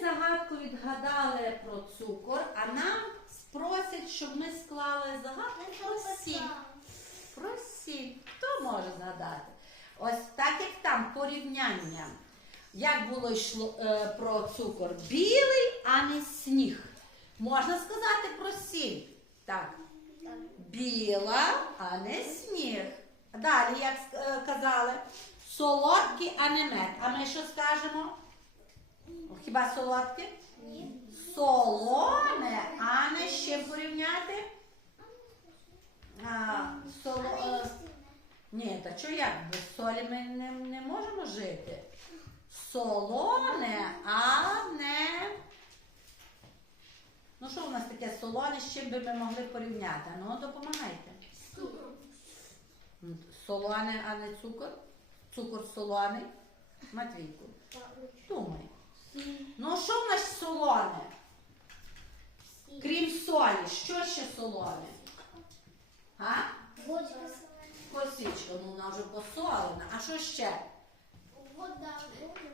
загадку відгадали про цукор, а нам спросять, щоб ми склали загадку про сіль. Про сіль. Хто може згадати? Ось так як там порівняння. Як було йшло е, про цукор? Білий, а не сніг. Можна сказати про сіль. Так. Біла, а не сніг. Далі, як е, казали, солодкий, а не мед. А ми що скажемо? Хіба солодке? Солоне, а не з чим порівняти? А, соло, е, ні, та що як? Без солі ми не, не можемо жити. Солоне, а не. Ну що у нас таке солоне, з чим би ми могли порівняти? Ну, допомагайте. Солоне, а не цукор? Цукор солоний. Матвійку, думай. Ну що в нас солоне? Крім солі, що ще солоне? А? Косичка, ну вона вже посолена. А що ще? Вода.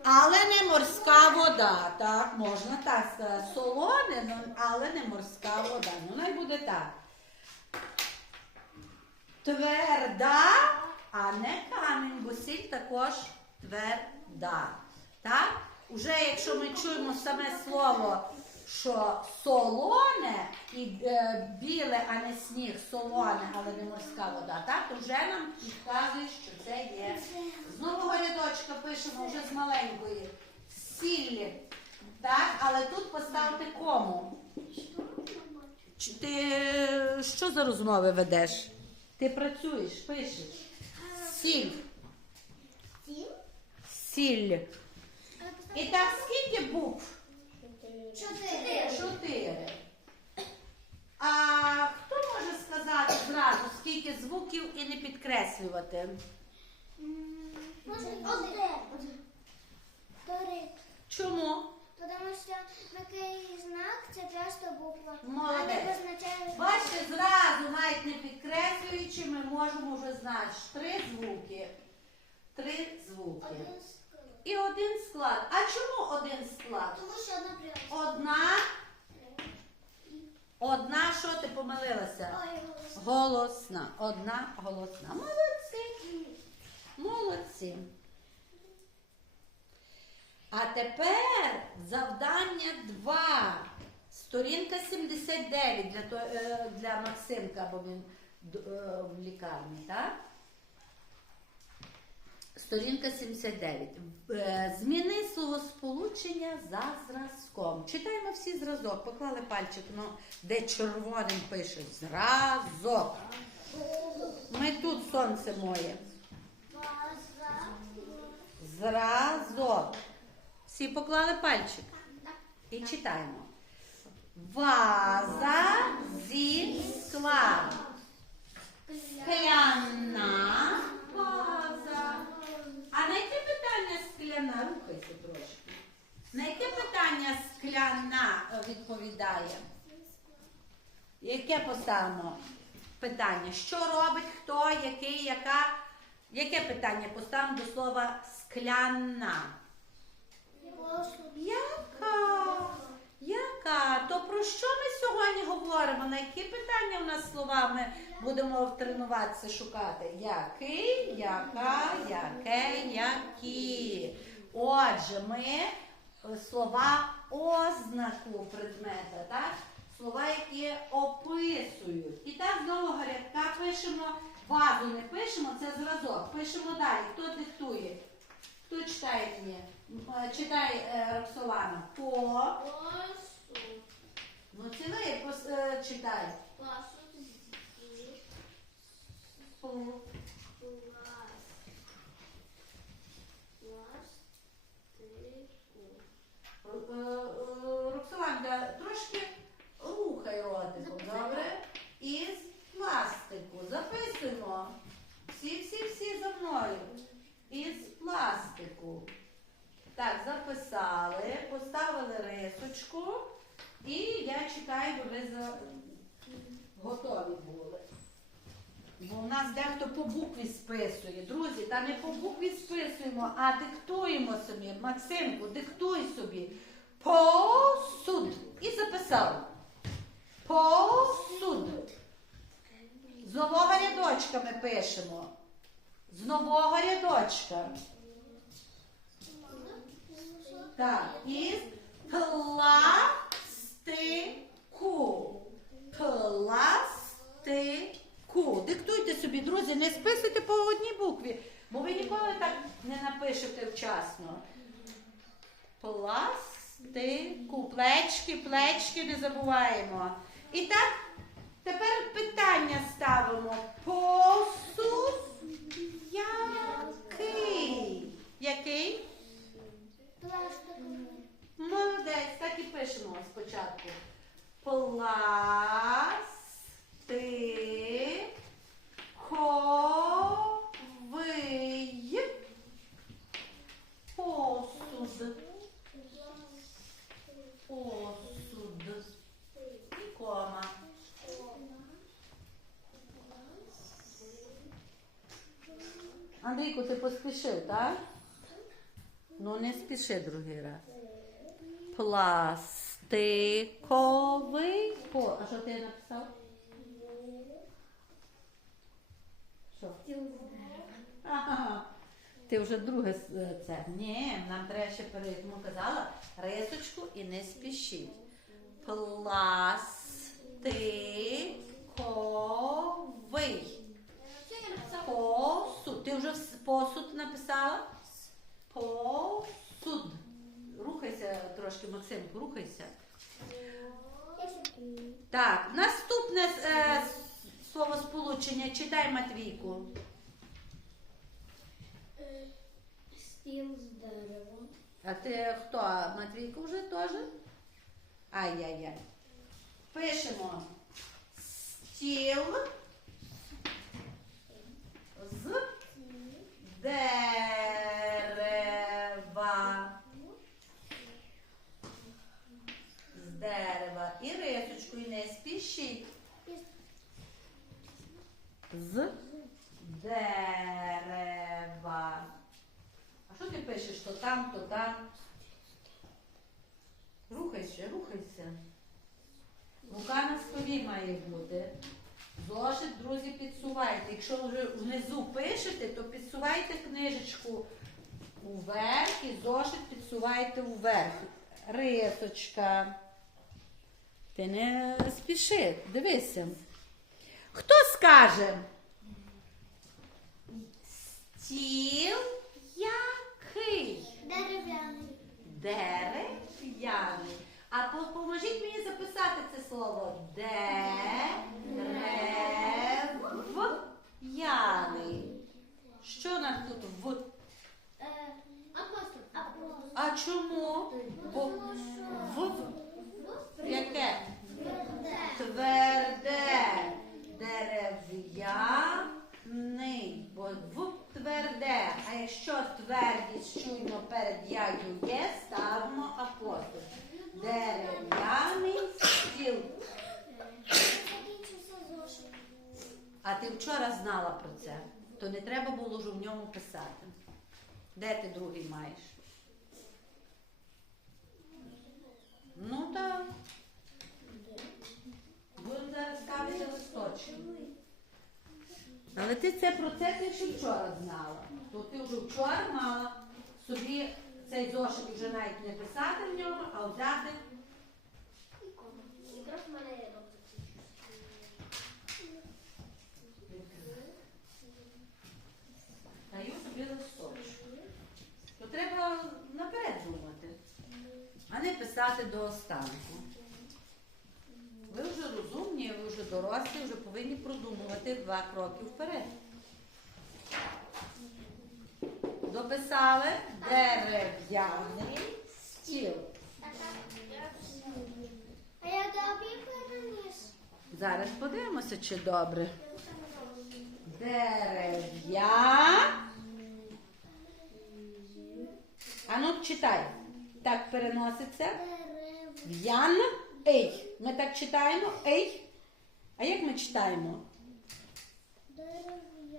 Але не морська вода, так, можна так сказати. Солоне, ну, але не морська вода. Ну, най буде так. Тверда, а не камінь, бо сіль також тверда. Так? Уже якщо ми чуємо саме слово, що солоне і е, біле, а не сніг, солоне, але не морська вода, так, то вже нам підказує, що це є. З нового рядочка пишемо вже з маленької. Сіллі. Так, але тут поставте кому. Чи Ти що за розмови ведеш? Ти працюєш, пишеш. Сіль. Сіль. Сіль. І так скільки букв? Чотири. Чотири. А хто може сказати зразу, скільки звуків і не підкреслювати? Один. Три. Чому? Тому що такий знак це просто буква. Молодець. Бачите, зразу, навіть не підкреслюючи, ми можемо вже знати три звуки. Три звуки. Один. І один склад. А чому один склад? Тому що одна прямо. Одна, одна, що ти помилилася? Ой, голосно. Голосна. Одна голосна. Молодці. Молодці. А тепер завдання 2. Сторінка 79 для, е, для Максимка, бо він е, в лікарні, так? Сторінка 79. Е, Зміни словосполучення за зразком. Читаємо всі зразок. Поклали пальчик, ну, де червоним пише зразок. Ми тут сонце моє. Зразок. Всі поклали пальчик. І читаємо. Ваза зі скла. Скляна ваза. А на яке питання скляна? Рухайся трошки. На яке питання скляна відповідає? Яке поставимо питання? Що робить хто, який, яка? Яке питання поставимо до слова скляна? Яка? Яка? То про що ми сьогодні говоримо? На які питання в нас слова ми будемо тренуватися шукати? Який, яка, яке, які. Отже, ми е, слова ознаку предмета, так? Слова, які описують. І так з нового рядка пишемо, вазу не пишемо, це зразок. Пишемо далі. Хто диктує? Хто читає мені? Е, Читай е, Роксолана. По. Ну цілий пос- е, читай. Зі- По. Плас. Пластику. Е, е, Роксоланка, трошки рухай ротиком, добре? Із пластику. Записуємо. Всі, всі, всі за мною. Із пластику. Так, записали, поставили рисочку. І я бо ви за... готові були. Бо у нас дехто по букві списує. Друзі, та не по букві списуємо, а диктуємо собі. Максимку, диктуй собі. Посуд. І записав. Посуд. З нового рядочка ми пишемо. З нового рядочка. Так, із пластику. Пластику. Диктуйте собі, друзі, не списуйте по одній букві, бо ви ніколи так не напишете вчасно. Пластику. Плечки, плечки не забуваємо. І так, тепер питання ставимо. Посуд який? Який? Пластиковий. Молодець, так і пишемо спочатку. Пластиковий посуд. Посуд. Кома. Андрійку, ти поспішив, так? Ну, не спіши другий раз. Пластиковий по. А що ти написав? Що? Ага. Ти вже друге е, це. Ні, нам треба ще перед, як казала, рисочку і не спішіть. Пластиковий. Посуд. Ти вже посуд написала? Посуд. Рухайся трошки, Максимку, рухайся. Так, наступне е, слово сполучення. Читай Матвійку. Стіл з дерева. А ти хто? Матвійку вже теж? Ай-яй-яй. Пишемо стіл з дерева. З дерева. І рисочку, і не спішіть. З дерева. А що ти пишеш? То там, то там. Рухайся, рухайся. Рука на столі має бути. Зошит, друзі, підсувайте. Якщо вже внизу пишете, то підсувайте книжечку уверх і зошит підсувайте уверх. Рисочка. Ти не спіши, дивися. Хто скаже? Стіл який? Дерев'яний. Дерев'яний. А по- поможіть мені записати це слово. Дерев'яний. Що нам тут в? Е. Апостол. А чому? Бо в яке? Тверде. Дерев'яний. Бо в тверде. А якщо твердість чуємо перед ядю є, ставимо апостол. Дерев'яний стіл. Закінчився зошит. А ти вчора знала про це, то не треба було вже в ньому писати. Де ти другий маєш? Ну так. Будемо зараз ставити листочки. Але ти це про це ти ще вчора знала. То ти вже вчора мала собі цей зошит вже навіть не писати в ньому, а взяти. Якраз мене є добре. Даю собі листочок. То треба наперед думати, а не писати до останку. Ви вже розумні, ви вже дорослі, вже повинні продумувати два кроки вперед. Дописали дерев'яний стіл. А я тобі переніс. Зараз подивимося, чи добре. Дерев'я. А ну читай. Так переноситься. В'ян. Ей. Ми так читаємо. Ей. А як ми читаємо?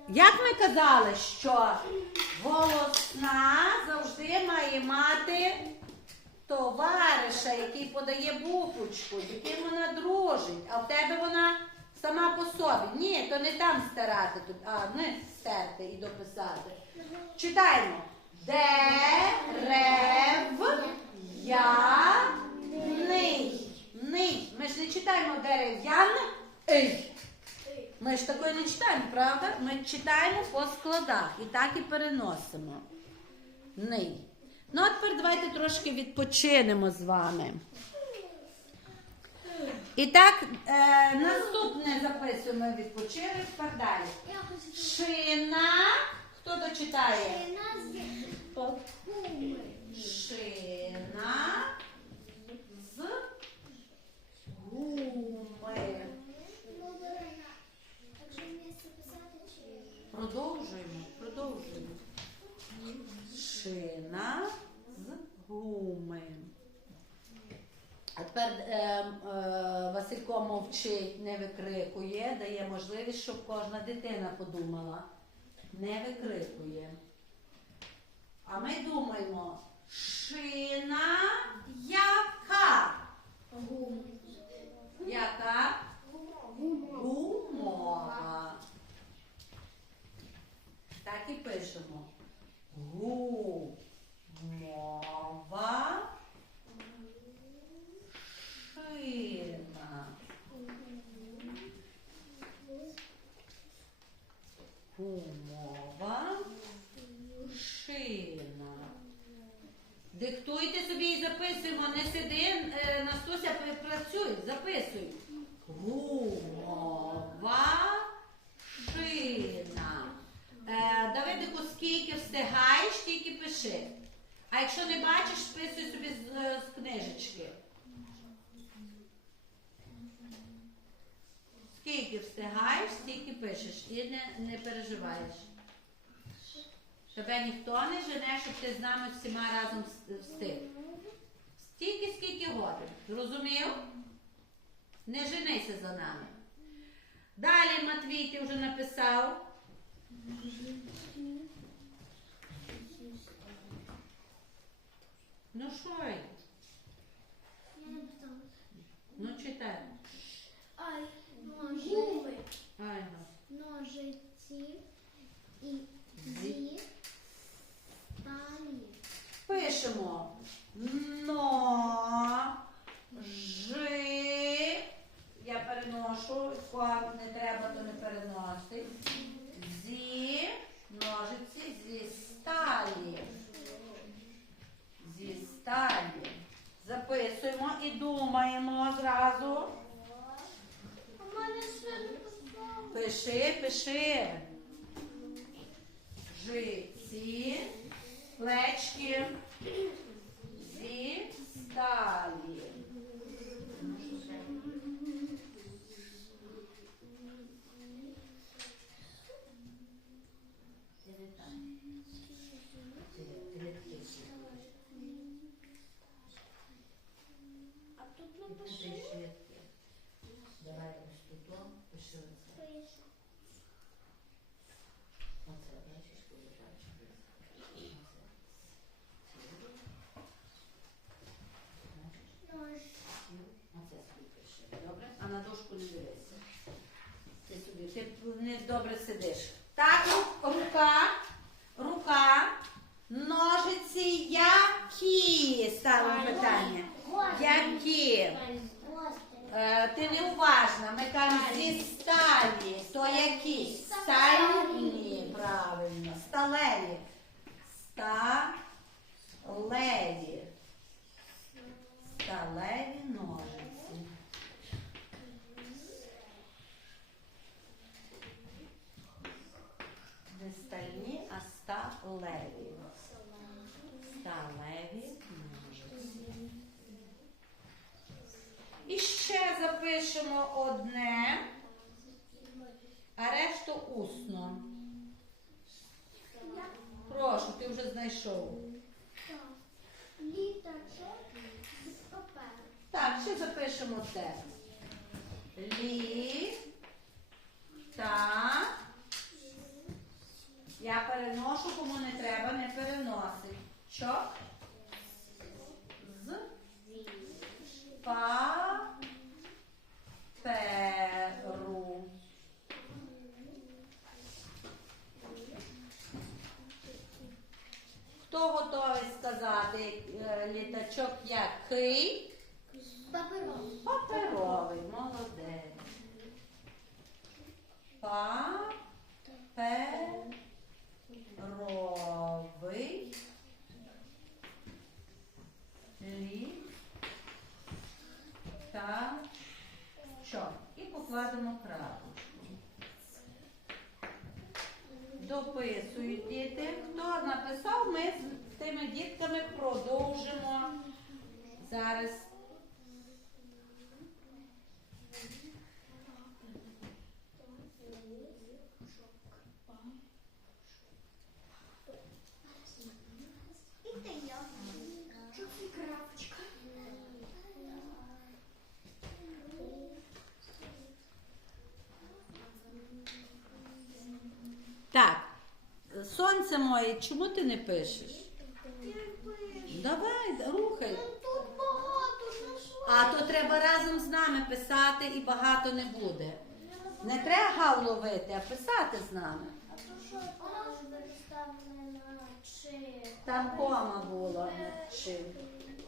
Як ми казали, що голосна завжди має мати товариша який подає буквочку, з яким вона дружить, а в тебе вона сама по собі. Ні, то не там старати, а не стерти і дописати. Читаємо. Дерев яний. Ний. Ми ж не читаємо дерев'яний. Ми ж такої не читаємо, правда? Ми читаємо по складах і так і переносимо. Ний. Ну, а тепер давайте трошки відпочинемо з вами. І так, е, наступне записуємо відпочили, тепер далі. Шина. Хто дочитає? гуми. Шина з гуми. Продовжуємо, продовжуємо. Шина з гуми. А тепер е, е, Василько мовчить, не викрикує, дає можливість, щоб кожна дитина подумала. Не викрикує. А ми думаємо, шина яка? Яка? Гумова. Так і пишемо. Гумова. Шина. Гумова. Шина. Диктуйте собі і записуємо. Не сиди, е, Настуся, пр- працюй, записуй. Гумова шина. Е, Давидику, скільки встигаєш, тільки пиши. А якщо не бачиш, списуй собі з, е, з книжечки. Скільки встигаєш, стільки пишеш і не, не переживаєш. Тебе ніхто не жене, щоб ти з нами всіма разом вс- встиг. Стільки, скільки годин. Зрозумів? Не женися за нами. Далі Матвій ти вже написав. Ну що? й? Я не питала. Ну читай. Ай, гуми. Ага. Ножиці і зі сталі. Пишемо. Но. Жи. Я переношу. Кого не треба, то не переносить. Зі. Ножиці зі сталі. Зі сталі. Записуємо і думаємо зразу. У мене ще не писала. Пиши, Жиці, плечки, зі сталі. А тут напиши. Давай ось тут, о, пиши оце. Пишу. Оце, бачиш, коли бачиш. Оце. Нож. Оце собі пиши. Добре? А не дивися. Ти собі, ти не добре сидиш. Так, рука, рука, ножиці які? Ставимо питання. Які? Е, ти не уважна, ми кажемо зі сталі. То які? Стальні, правильно. Сталеві. Сталеві. Сталеві ножиці. Не стальні, а сталеві. Сталеві ножиці. І ще запишемо одне, а решту усно. Прошу, ти вже знайшов. Літачок з паперу. Так, ще запишемо це. Лі. Та. Я переношу, кому не треба, не переносить. Що? З паперу. Хто готовий сказати е, літачок який? Паперовий. Паперовий, молодець. Паперовий. Лі. Та. Що? І покладемо крапочку. Дописують діти. Хто написав, ми з тими дітками продовжимо зараз. І ти я. Що це крапочка? Так, сонце моє, чому ти не пишеш? Давай, рухай. Тут багато, ну? А то треба разом з нами писати і багато не буде. Не треба гав ловити, а писати з нами. А то що переставлена чи? Там кома була чим.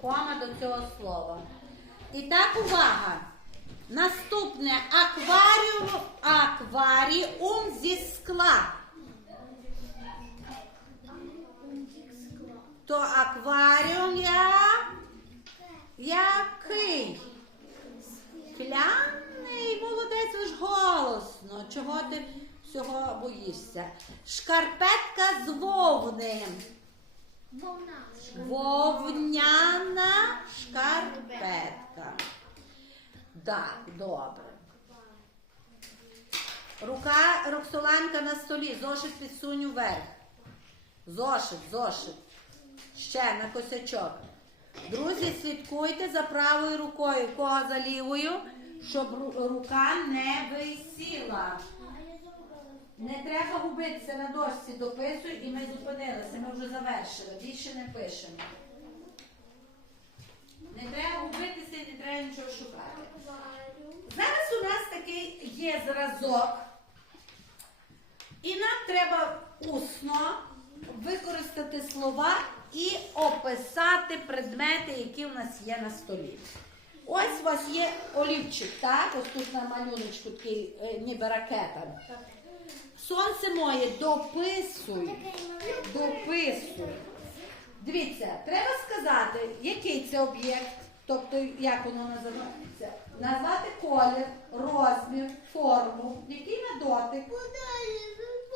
Кома до цього слова. І так, увага. Наступне акваріум, акваріум зі скла. То акваріум я який? Скляний, молодець, лиш голосно. Чого ти всього боїшся? Шкарпетка з вовни. Вовняна шкарпетка. Так, добре. Рука Роксоланка на столі. Зошит підсунь вверх. Зошит, зошит. Ще на косячок. Друзі, слідкуйте за правою рукою. В Кого за лівою, щоб рука не висіла. Не треба губитися на дошці, дописуй і ми зупинилися. Ми вже завершили. Більше не пишемо. Не треба губитися і не треба нічого шукати. Зараз у нас такий є зразок. І нам треба усно використати слова і описати предмети, які у нас є на столі. Ось у вас є олівчик, так? Ось тут на малюночку такий е, ніби ракета. Сонце моє, дописуй. Дописуй. Дивіться, треба сказати, який це об'єкт, тобто як воно називається. Назвати колір, розмір, форму, який на дотик,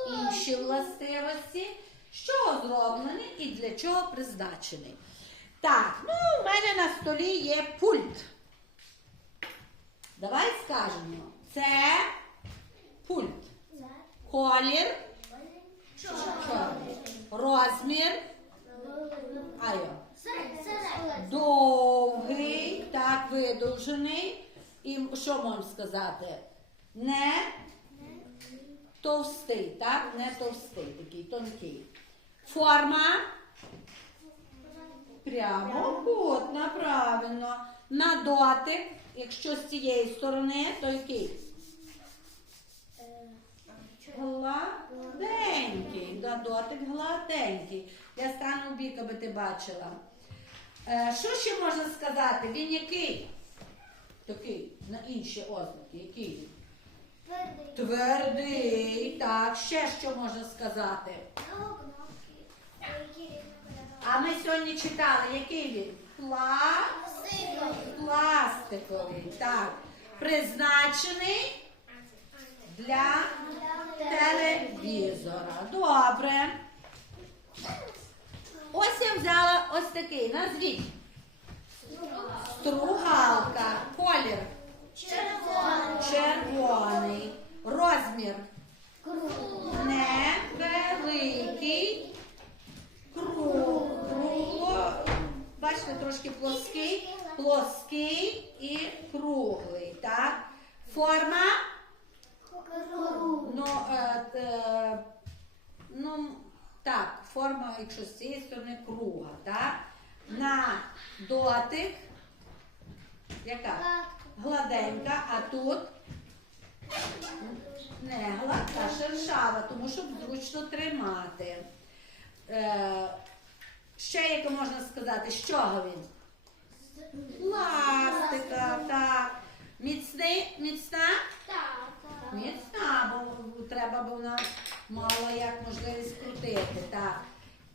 інші властивості, чого зроблений і для чого призначений. Так, ну у мене на столі є пульт. Давай скажемо. Це пульт. Колір. Розмір. Айо. Довгий, так, видовжений. І що можемо сказати? Не товстий, так? Не товстий, такий тонкий. Форма прямокутна, правильно. На дотик, якщо з цієї сторони, то який? Гладенький, да, дотик гладенький. Я стану бік, аби ти бачила. Е, що ще можна сказати? Він який? Такий, на інші ознаки. Який він? Твердий. Так, ще що можна сказати? А ми сьогодні читали, який він? Пла... Пластиковий. Так. Призначений для телевізора. Добре. Ось я взяла ось такий. Назвіть. Стругалка. Колір. Червоний. Розмір. Невеликий. Круг. Кругло. Бачите, трошки плоский. Плоский і круглий. Так. Форма. Ну, е, е, ну, так, форма, якщо з цієї сторони круга, так? На дотик, яка? Гладенька, а тут не гладка, шершава, тому щоб зручно тримати. Е, Ще яке можна сказати, з чого він? Пластика, так. Міцний, міцна? Так. Міцна, бо треба, бо вона мала як можливість крутити. Так.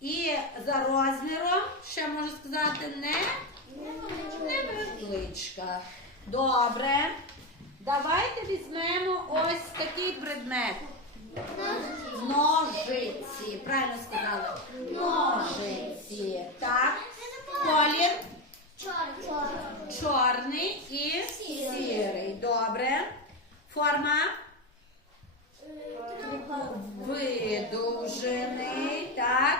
І за розміром, ще можу сказати, не невеличка. Добре. Давайте візьмемо ось такий предмет. Ножиці. Правильно сказали? Ножиці. Так. Колір Чорний. і сірий. Добре. Форма видовжений. Так.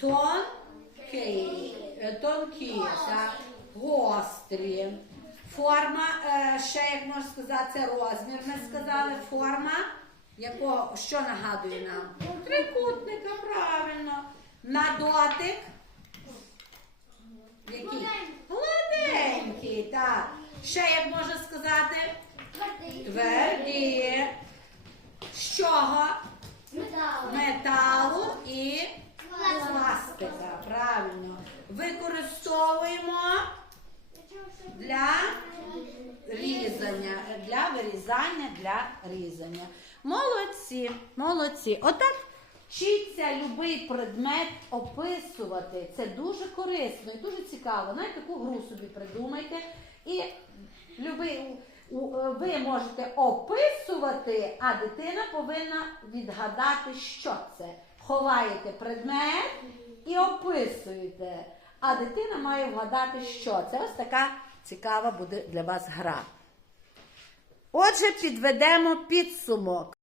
Тонкий. е, Тонкі. Так. Гострі. Форма, е, ще як можна сказати, це розмір. Ми сказали форма, якого, що нагадує нам? Трикутника, правильно. На дотик. Який? Гладенький, так. Ще як можна сказати? Тверді. З чого? Металу і пластика. Правильно. Використовуємо для різання, для вирізання, для різання. Молодці, молодці. Отак вчіться любий предмет описувати. Це дуже корисно і дуже цікаво. Навіть таку гру собі придумайте. І любий, у- ви можете описувати, а дитина повинна відгадати, що це. Ховаєте предмет і описуєте. А дитина має вгадати, що це. Ось така цікава буде для вас гра. Отже, підведемо підсумок.